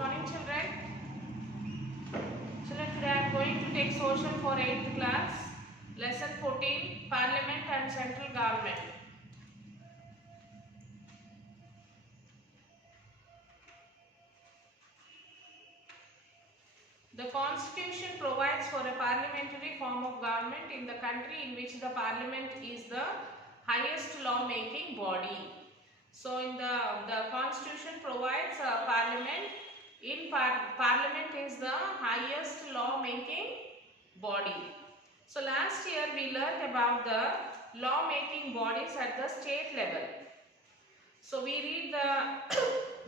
morning, children. Children, today I am going to take social for 8th class, lesson 14, Parliament and Central Government. The Constitution provides for a parliamentary form of government in the country in which the Parliament is the highest law-making body. So, in the Constitution provides a Parliament. Parliament is the highest law-making body. So, last year we learned about the law-making bodies at the state level. So, we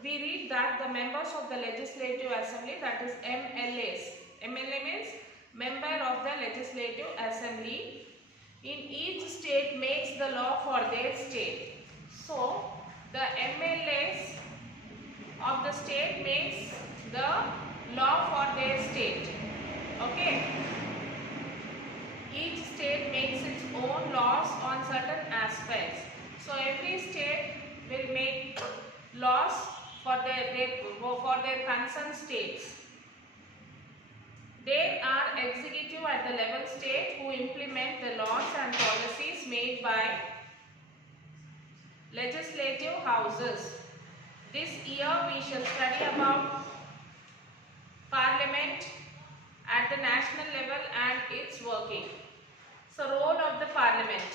read that the members of the Legislative Assembly, that is MLAs. MLA means Member of the Legislative Assembly. In each state makes the law for their state. So, the MLAs of the state makes the law for their state. Okay. Each state makes its own laws on certain aspects. So, every state will make laws for their concerned states. They are executive at the level state who implement the laws and policies made by legislative houses. This year we shall study about Parliament at the national level and its working. So, role of the Parliament.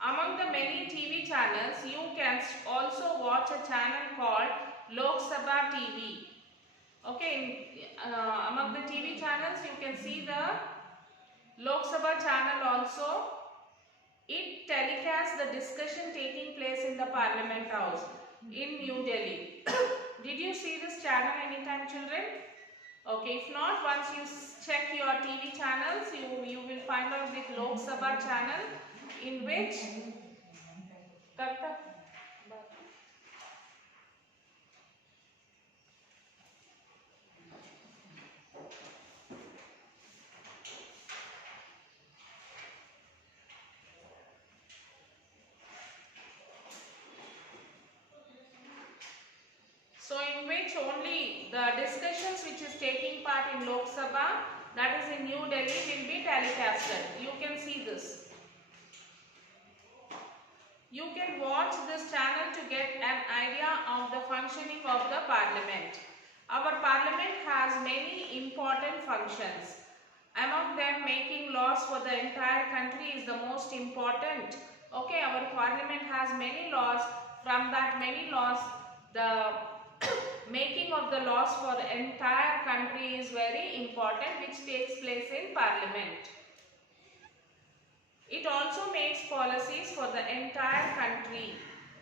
Among the many TV channels, you can also watch a channel called Lok Sabha TV. Okay, among the TV channels, you can see the Lok Sabha channel also. It telecasts the discussion taking place in the Parliament House in New Delhi. Did you see this channel anytime, children? Okay, if not, once you check your TV channels, you will find out this Lok Sabha channel in which only the discussions which is taking part in Lok Sabha, that is in New Delhi, will be telecasted. You can see this. You can watch this channel to get an idea of the functioning of the Parliament. Our Parliament has many important functions. Among them, making laws for the entire country is the most important. Okay, our Parliament has many laws. From that many laws, the making of the laws for the entire country is very important, which takes place in Parliament. It also makes policies for the entire country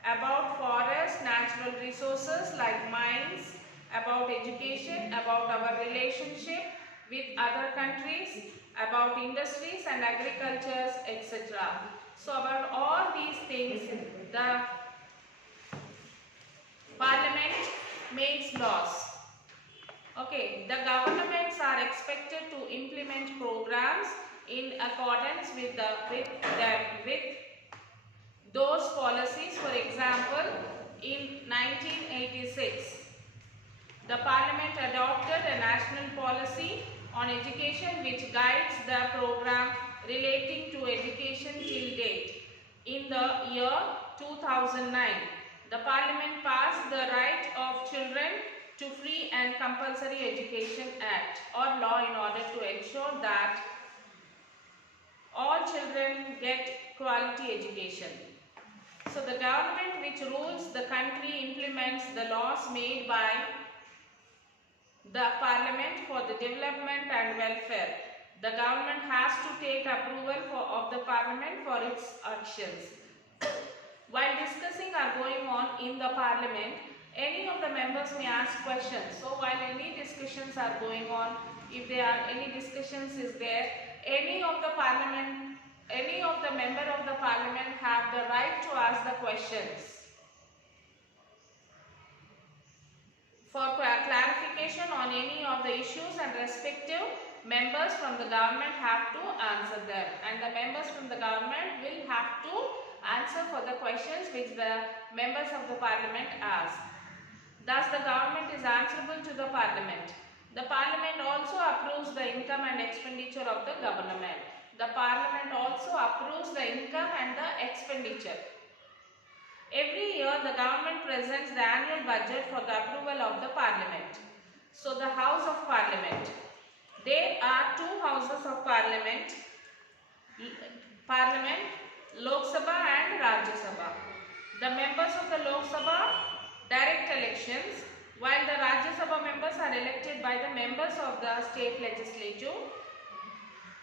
about forests, natural resources like mines, about education, about our relationship with other countries, about industries and agriculture, etc. So, about all these things, the Parliament makes laws. Okay, the governments are expected to implement programs in accordance with those policies. For example, in 1986, the Parliament adopted a national policy on education which guides the program relating to education till date. In the year 2009, the Parliament passed the Right of Children to Free and Compulsory Education Act or law in order to ensure that all children get quality education. So, the government which rules the country implements the laws made by the Parliament for the development and welfare. The government has to take approval of the Parliament for its actions. While discussing are going on in the Parliament, any of the members may ask questions. So, while any discussions are going on, if there are any discussions is there, any of the member of the Parliament have the right to ask the questions. For clarification on any of the issues, and respective members from the government have to answer them, and the members from the government will have to answer for the questions which the members of the Parliament ask. Thus, the government is answerable to the parliament. The parliament also approves the income and expenditure of the government. The parliament also approves the income and the expenditure. Every year, the government presents the annual budget for the approval of the parliament. So, the House of Parliament. There are two houses of parliament, Lok Sabha and Rajya Sabha. The members of the Lok Sabha direct elections, while the Rajya Sabha members are elected by the members of the state legislative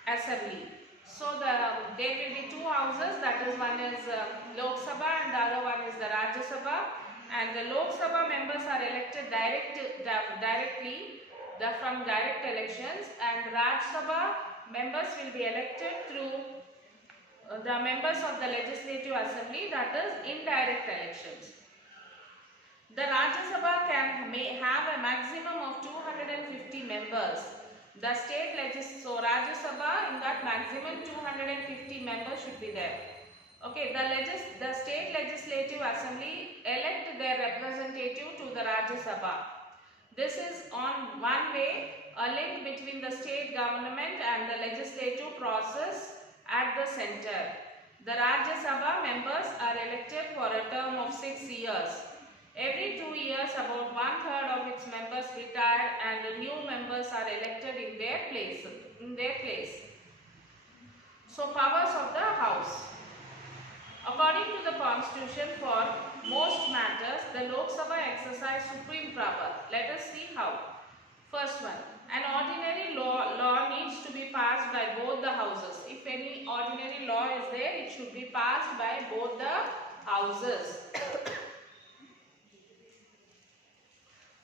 assembly. So there will be two houses, that is, one is Lok Sabha and the other one is the Rajya Sabha, and the Lok Sabha members are elected directly from direct elections, and Rajya Sabha members will be elected through the members of the legislative assembly, that is indirect elections. The Rajya Sabha may have a maximum of 250 members. The state so Rajya Sabha, in that maximum 250 members should be there. Okay, the state legislative assembly elect their representative to the Rajya Sabha. This is on one way a link between the state government and the legislative process at the center. The Rajya Sabha members are elected for a term of 6 years. Every 2 years, about 1/3 of its members retire and the new members are elected in their place. So, powers of the House. According to the Constitution, for most matters, the Lok Sabha exercise supreme power. Let us see how. First one, an ordinary law needs to be passed by both the houses. If any ordinary law is there, it should be passed by both the houses.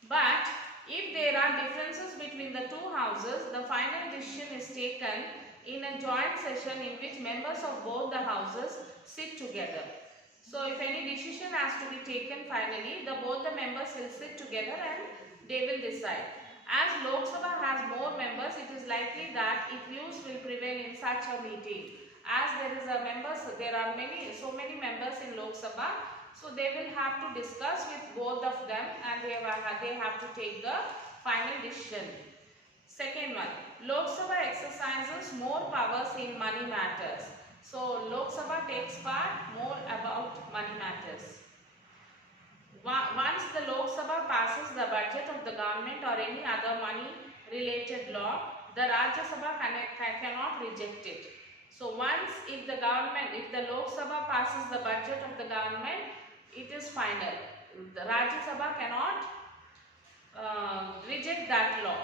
But if there are differences between the two houses, the final decision is taken in a joint session in which members of both the houses sit together. So if any decision has to be taken finally, both the members will sit together and they will decide. As Lok Sabha has more members, it is likely that its views will prevail in such a meeting. As there are so many members in Lok Sabha, so they will have to discuss with both of them and they have to take the final decision. Second one, Lok Sabha exercises more powers in money matters. So Lok Sabha takes part more about money matters. Once the Lok Sabha passes the budget of the government or any other money related law, the Rajya Sabha cannot reject it. So once if the Lok Sabha passes the budget of the government, it is final. The Rajya Sabha cannot reject that law.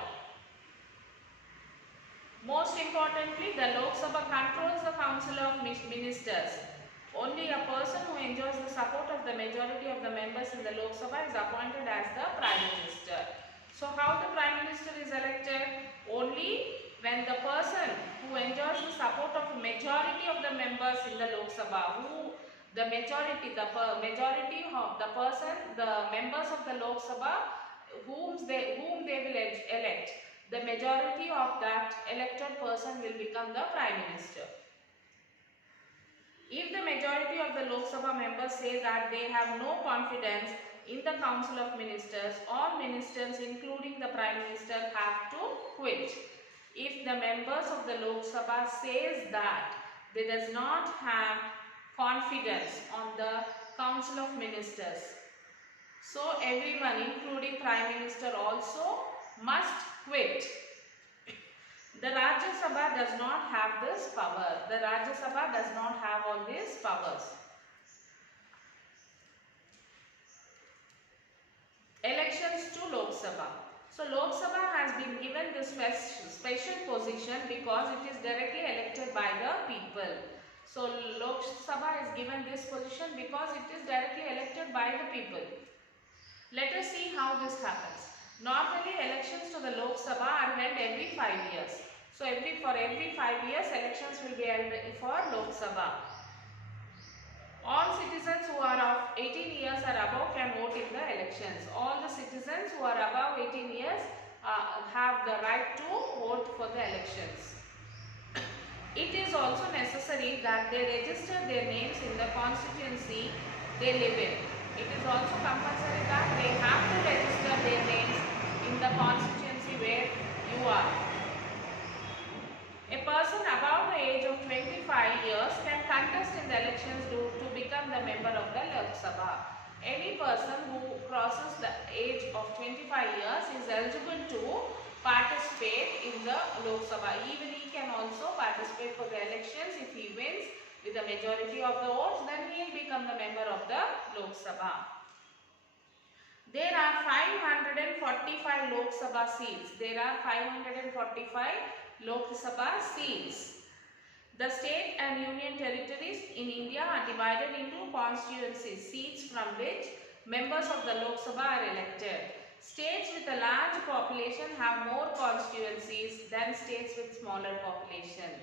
Most importantly, the Lok Sabha controls the Council of Ministers. Only a person who enjoys the support of the majority of the members in the Lok Sabha is appointed as the Prime Minister. So how the Prime Minister is elected? Only when the person who enjoys the support of the majority of the members in the Lok Sabha, the majority of the members of the Lok Sabha whom they will elect, the majority of that elected person will become the Prime Minister. If the majority of the Lok Sabha members say that they have no confidence in the Council of Ministers, all ministers including the Prime Minister have to quit. If the members of the Lok Sabha says that they does not have confidence on the Council of Ministers, so everyone including Prime Minister also must quit. The Rajya Sabha does not have this power. The Rajya Sabha does not have all these powers. Elections to Lok Sabha. So Lok Sabha has been given this special position because it is directly elected by the people. So Lok Sabha is given this position because it is directly elected by the people. Let us see how this happens. Normally elections to the Lok Sabha are held every 5 years. So for every 5 years elections will be held for Lok Sabha. All citizens who are of 18 years or above can vote in the elections. All the citizens who are above 18 years have the right to vote for the elections. It is also necessary that they register their names in the constituency they live in. it is also compulsory that they have to register their names in the constituency where you are. A person above the age of 25 years can contest in the elections to become the member of the Lok Sabha. Any person who crosses the age of 25 years is eligible to participate in the Lok Sabha. Even he can also participate for the elections. If he wins with the majority of the votes, then he will become the member of the Lok Sabha. There are 545 Lok Sabha seats. There are 545 Lok Sabha seats. The state and union territories in India are divided into constituencies, seats from which members of the Lok Sabha are elected. States with a large population have more constituencies than states with smaller population.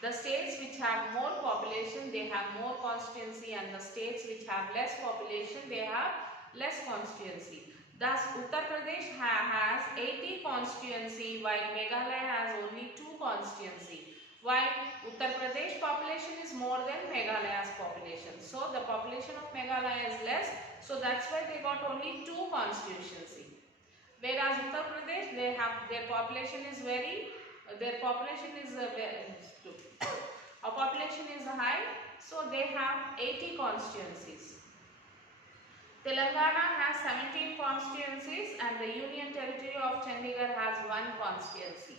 The states which have more population, they have more constituency, and the states which have less population, they have less constituency. Thus, Uttar Pradesh has 80 constituency while Meghalaya has only 2 constituency. Why? Uttar Pradesh population is more than Meghalaya's population. So, the population of Meghalaya is less. So, that's why they got only 2 constituency. Whereas Uttar Pradesh, they have their population is our population is high. So, they have 80 constituencies. Telangana has 17 constituencies and the Union Territory of Chandigarh has 1 constituency.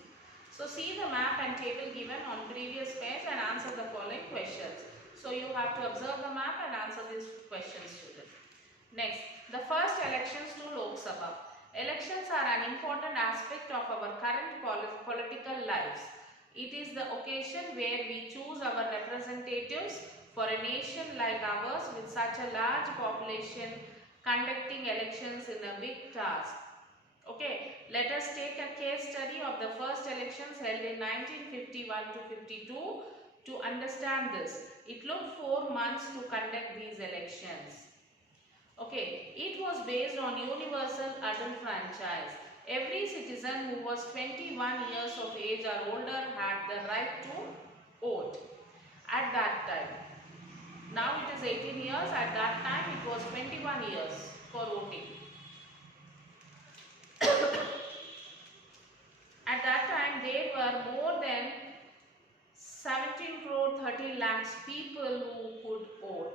So see the map and table given on previous page and answer the following questions. So you have to observe the map and answer these questions, students. Next, the first elections to Lok Sabha. Elections are an important aspect of our current political lives. It is the occasion where we choose our representatives for a nation like ours with such a large population. Conducting elections in a big task. Okay, let us take a case study of the first elections held in 1951 to 52 to understand this. It took 4 months to conduct these elections. Okay, it was based on universal adult franchise. Every citizen who was 21 years of age or older had the right to vote at that time. Now it is 18 years, at that time it was 21 years for voting. At that time there were more than 17 crore 30 lakhs people who could vote.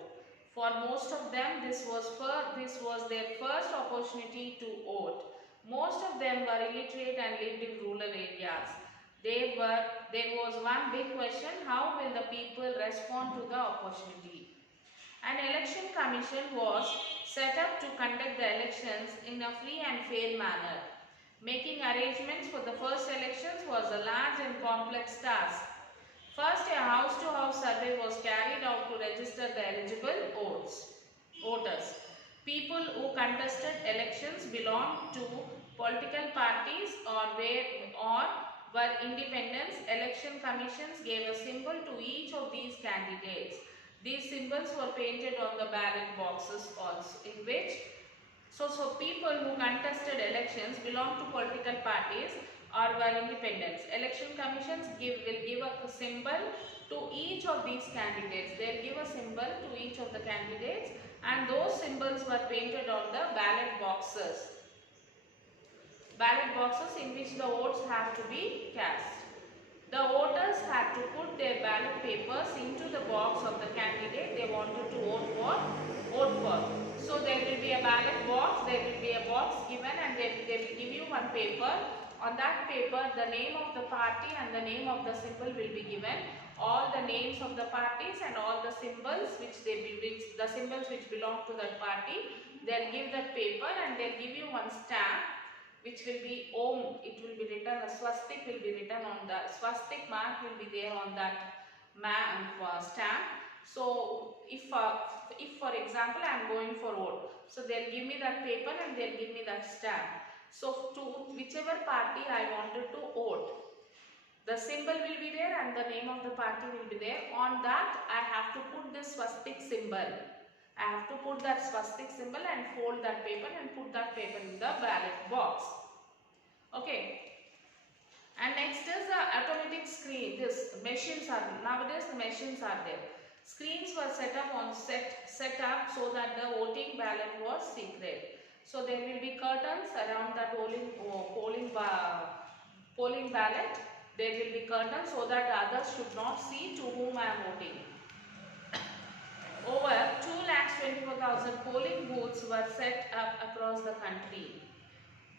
For most of them this was their first opportunity to vote. Most of them were illiterate and lived in rural areas. There was one big question: how will the people respond to the opportunity? An election commission was set up to conduct the elections in a free and fair manner. Making arrangements for the first elections was a large and complex task. First, a house-to-house survey was carried out to register the eligible voters. People who contested elections belonged to political parties or were independents. Election commissions gave a symbol to each of these candidates. These symbols were painted on the ballot boxes also, in which so people who contested elections belong to political parties or were independents. Election commissions will give a symbol to each of these candidates. They will give a symbol to each of the candidates and those symbols were painted on the ballot boxes. Ballot boxes in which the votes have to be cast. The voters had to put their ballot papers into the box of the candidate they wanted to vote for. So there will be a ballot box, there will be a box given and they will give you one paper. On that paper the name of the party and the name of the symbol will be given. All the names of the parties and all the symbols which belong to that party, they'll give that paper and they'll give you one stamp which will be Om. It will be written, a swastik will be written on the swastik mark will be there on that stamp. So if for example I am going for vote, so they'll give me that paper and they'll give me that stamp. So to whichever party I wanted to vote, the symbol will be there and the name of the party will be there. On that I have to put this swastik symbol. I have to put that swastik symbol and fold that paper and put that paper in the ballot box. Okay. And next is the automatic screen. Nowadays the machines are there. Screens were set up so that the voting ballot was secret. So there will be curtains around the polling ballot. There will be curtains so that others should not see to whom I am voting. Over 2,24,000 polling booths were set up across the country,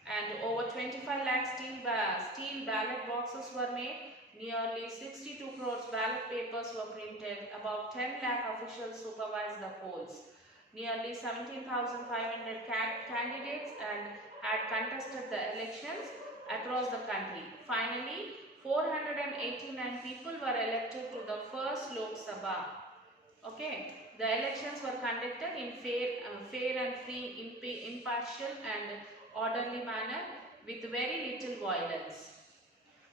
and over 25 lakh steel ballot boxes were made. Nearly 62 crores ballot papers were printed. About 10 lakh officials supervised the polls. Nearly 17,500 candidates had contested the elections across the country. Finally, 489 people were elected to the first Lok Sabha. Okay, the elections were conducted in fair and free, impartial and orderly manner with very little violence.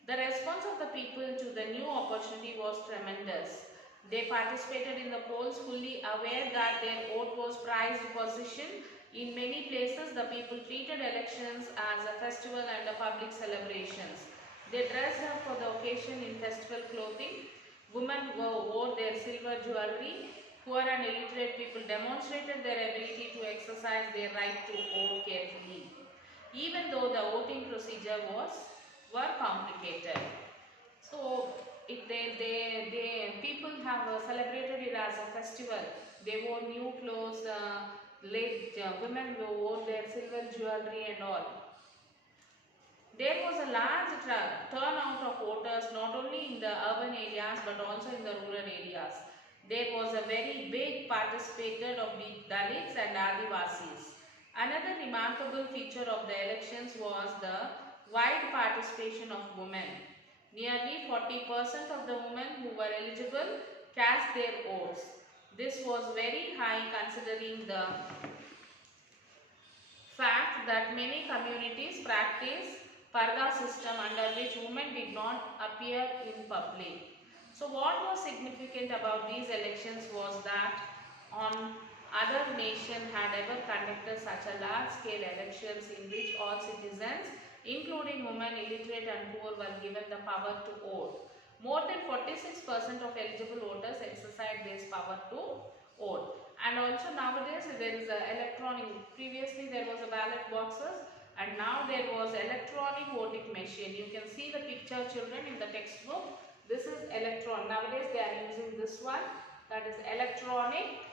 The response of the people to the new opportunity was tremendous. They participated in the polls fully aware that their vote was prized possession. In many places, the people treated elections as a festival and a public celebrations. They dressed up for the occasion in festival clothing. Women wore their silver jewelry. Poor and illiterate people demonstrated their ability to exercise their right to vote carefully, even though the voting procedure were complicated. So people have celebrated it as a festival. They wore new clothes. Women wore their silver jewelry and all. There was a large turnout of voters not only in the urban areas but also in the rural areas. There was a very big participation of the Dalits and Adivasis. Another remarkable feature of the elections was the wide participation of women. Nearly 40% of the women who were eligible cast their votes. This was very high considering the fact that many communities practice Parda system under which women did not appear in public. So what was significant about these elections was that on other nation had ever conducted such a large scale elections in which all citizens, including women, illiterate and poor, were given the power to vote. More than 46% of eligible voters exercised this power to vote. And also nowadays there is a electronic, previously there was a ballot boxes and now there was electronic voting machine. You can see the picture, children, in the textbook. This is electron. Nowadays they are using this one, that is electronic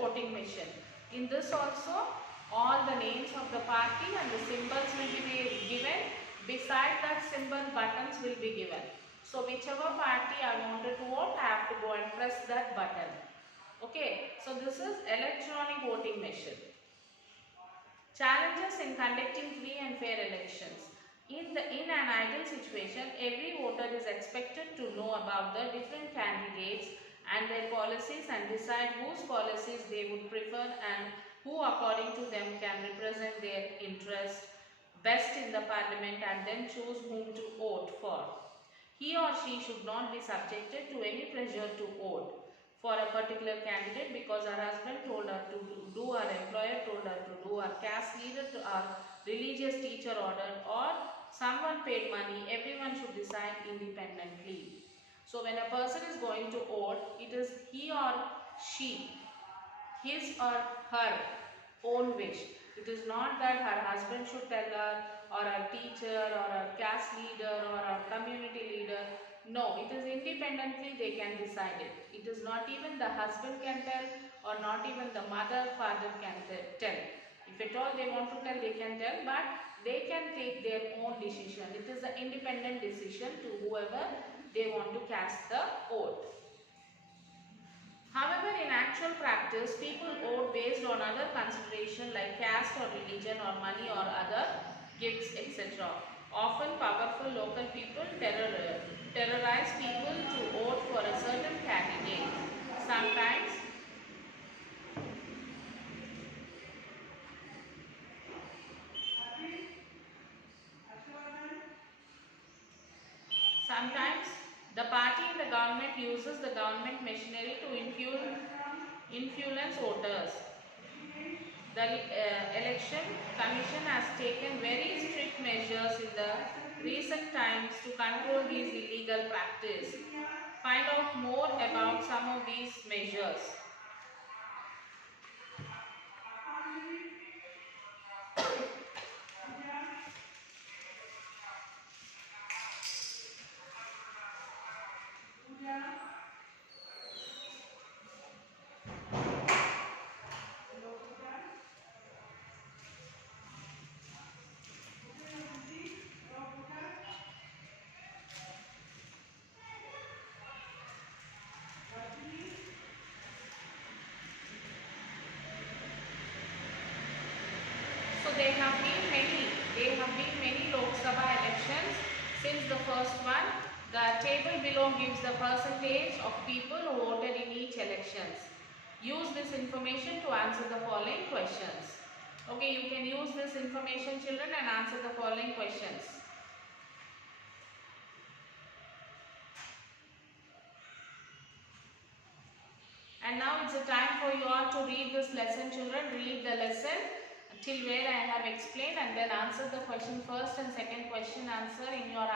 voting machine. In this also all the names of the party and the symbols will be given. Beside that symbol, buttons will be given. So whichever party I wanted to vote, I have to go and press that button. Okay, so this is electronic voting machine. Challenges in conducting free and fair elections. In an ideal situation, every voter is expected to know about the different candidates and their policies and decide whose policies they would prefer and who according to them can represent their interests best in the parliament, and then choose whom to vote for. He or she should not be subjected to any pressure to vote for a particular candidate because her husband told her to do, her employer told her to do, her caste leader to our religious teacher ordered, or someone paid money. Everyone should decide independently. So when a person is going to vote, it is he or she, his or her own wish. It is not that her husband should tell her, or her teacher, or her caste leader, or her community leader. No, it is independently they can decide it. It is not even the husband can tell, or not even the mother, father can tell. If at all they want to tell, they can tell, but they can take their own decision. It is an independent decision to whoever they want to cast the vote. However, in actual practice, people vote based on other consideration like caste or religion or money or other gifts, etc. Often powerful local people terrorize people to vote for a certain candidate. Sometimes the party in the government uses the government machinery to influence voters. The election commission has taken very strict measures in the recent times to control these illegal practice. Find out more about some of these measures. So there have been many Lok Sabha elections since the first one. The table below gives the percentage of people who voted in each elections. Use this information to answer the following questions. Okay, you can use this information, children, and answer the following questions. And now it's a time for you all to read this lesson, children. Read the lesson till where I have explained, and then answer the question first and second question answer in your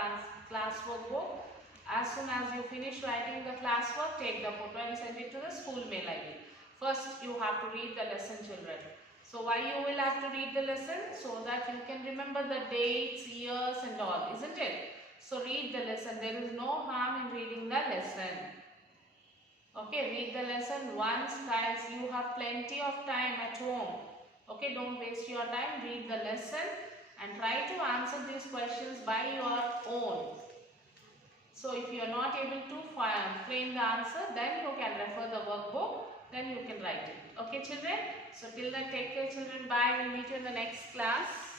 classwork book. As soon as you finish writing the classwork, take the photo and send it to the school mail ID. First, you have to read the lesson, children. So why you will have to read the lesson? So that you can remember the dates, years and all, isn't it? So read the lesson. There is no harm in reading the lesson. Okay, read the lesson once, guys. You have plenty of time at home. Okay, don't waste your time. Read the lesson and try to answer these questions by your own. So if you are not able to frame the answer, then you can refer the workbook, then you can write it. Okay, children? So till then, take care, children. Bye. We'll meet you in the next class.